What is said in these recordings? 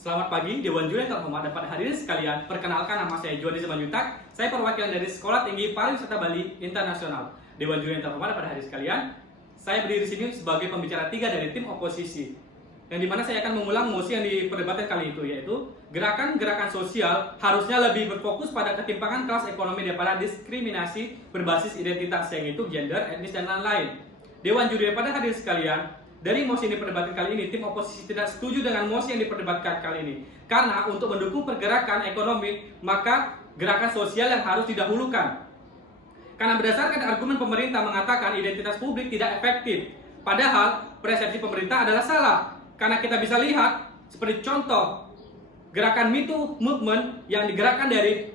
Selamat pagi, Dewan Juri yang terhormat dan pada hadirin sekalian. Perkenalkan, nama saya Jody Simanjuntak. Saya perwakilan dari Sekolah Tinggi Pariwisata Bali Internasional. Dewan Juri yang terhormat dan pada hadirin sekalian, saya berdiri di sini sebagai pembicara 3 dari tim oposisi. Yang dimana saya akan mengulang mosi yang diperdebatkan kali itu, yaitu gerakan-gerakan sosial harusnya lebih berfokus pada ketimpangan kelas ekonomi daripada diskriminasi berbasis identitas, yaitu gender, etnis, dan lain-lain. Dewan Juri pada hadirin sekalian, dari mosi yang diperdebatkan kali ini, tim oposisi tidak setuju dengan mosi yang diperdebatkan kali ini. Karena untuk mendukung pergerakan ekonomi, maka gerakan sosial yang harus didahulukan. Karena berdasarkan argumen pemerintah mengatakan identitas publik tidak efektif. Padahal persepsi pemerintah adalah salah. Karena kita bisa lihat, seperti contoh, gerakan Me Too Movement yang digerakkan dari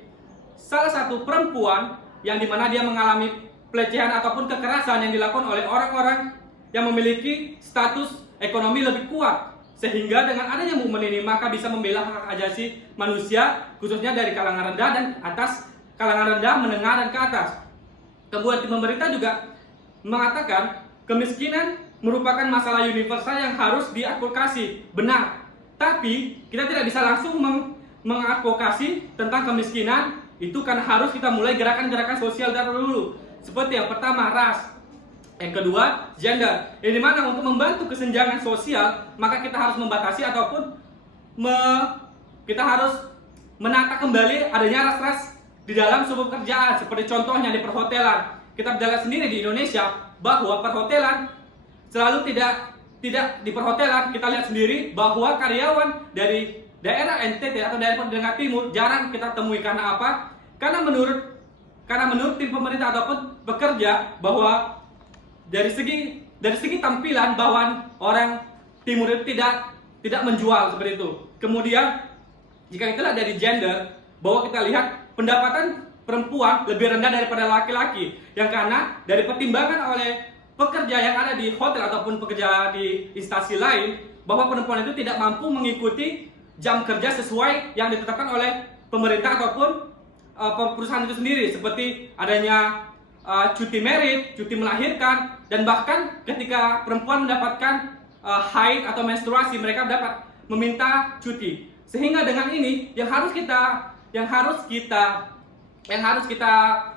salah satu perempuan yang dimana dia mengalami pelecehan ataupun kekerasan yang dilakukan oleh orang-orang yang memiliki status ekonomi lebih kuat, sehingga dengan adanya movement ini maka bisa membela hak asasi manusia khususnya dari kalangan rendah dan atas, kalangan rendah, menengah, dan ke atas. Kemudian pemerintah juga mengatakan kemiskinan merupakan masalah universal yang harus diadvokasi. Benar, tapi kita tidak bisa langsung mengadvokasi tentang kemiskinan itu karena harus kita mulai gerakan-gerakan sosial dari dulu. Seperti yang pertama, ras. Yang kedua, gender. Yang dimana untuk membantu kesenjangan sosial, maka kita harus membatasi ataupun kita harus menata kembali adanya ras-ras di dalam sebuah pekerjaan. Seperti contohnya di perhotelan. Kita berjalan sendiri di Indonesia bahwa perhotelan selalu tidak di perhotelan. Kita lihat sendiri bahwa karyawan dari daerah NTT atau daerah Tengah Timur jarang kita temui. Karena apa? Karena menurut tim pemerintah ataupun pekerja bahwa dari segi tampilan bahwa orang timur itu tidak menjual seperti itu. Kemudian jika kita lihat dari gender, bahwa kita lihat pendapatan perempuan lebih rendah daripada laki-laki, yang karena dari pertimbangan oleh pekerja yang ada di hotel ataupun pekerja di instansi lain, bahwa perempuan itu tidak mampu mengikuti jam kerja sesuai yang ditetapkan oleh pemerintah ataupun perusahaan itu sendiri, seperti adanya cuti merit, cuti melahirkan, dan bahkan ketika perempuan mendapatkan haid atau menstruasi, mereka dapat meminta cuti. Sehingga dengan ini yang harus kita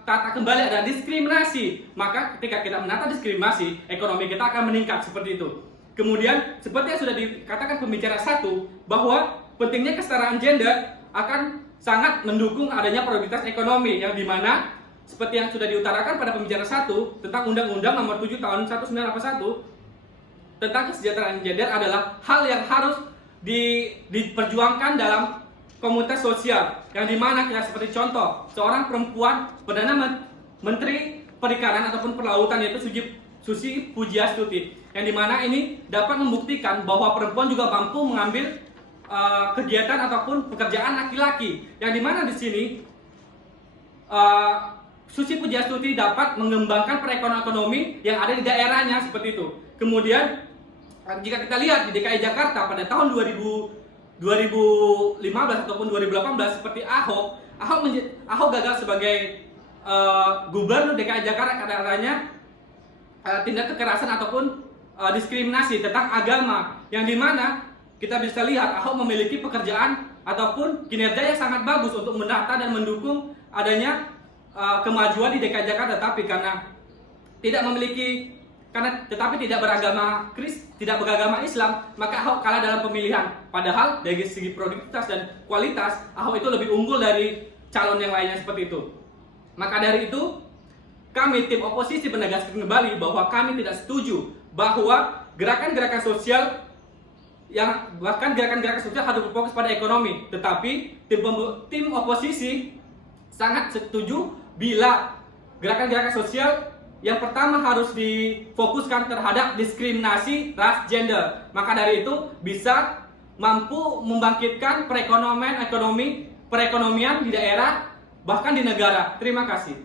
tata kembali adalah diskriminasi. Maka ketika kita menata diskriminasi, ekonomi kita akan meningkat seperti itu. Kemudian seperti yang sudah dikatakan pembicara satu, bahwa pentingnya kesetaraan gender akan sangat mendukung adanya prioritas ekonomi, yang dimana seperti yang sudah diutarakan pada pembicara 1 tentang Undang-Undang Nomor 7 Tahun 1981 tentang kesejahteraan gender adalah hal yang harus diperjuangkan dalam komunitas sosial, yang dimana kita seperti contoh seorang perempuan Perdana Menteri Perikanan ataupun Perlautan, yaitu Susi Pujiastuti, yang dimana ini dapat membuktikan bahwa perempuan juga mampu mengambil kegiatan ataupun pekerjaan laki-laki, yang dimana di sini Susi Pujiastuti dapat mengembangkan perekonomian ekonomi yang ada di daerahnya seperti itu. Kemudian jika kita lihat di DKI Jakarta pada tahun 2015 ataupun 2018 seperti Ahok gagal sebagai gubernur DKI Jakarta karena adanya tindak kekerasan ataupun diskriminasi tentang agama, yang dimana kita bisa lihat Ahok memiliki pekerjaan ataupun kinerja yang sangat bagus untuk menata dan mendukung adanya kemajuan di DKI Jakarta, tapi tetapi tidak beragama Islam, maka Ahok kalah dalam pemilihan. Padahal dari segi produktivitas dan kualitas Ahok itu lebih unggul dari calon yang lainnya seperti itu. Maka dari itu kami tim oposisi menegaskan kembali bahwa kami tidak setuju bahwa gerakan-gerakan sosial harus berfokus pada ekonomi, tetapi tim oposisi sangat setuju bila gerakan-gerakan sosial yang pertama harus difokuskan terhadap diskriminasi ras gender. Maka dari itu bisa mampu membangkitkan perekonomian di daerah bahkan di negara. Terima kasih.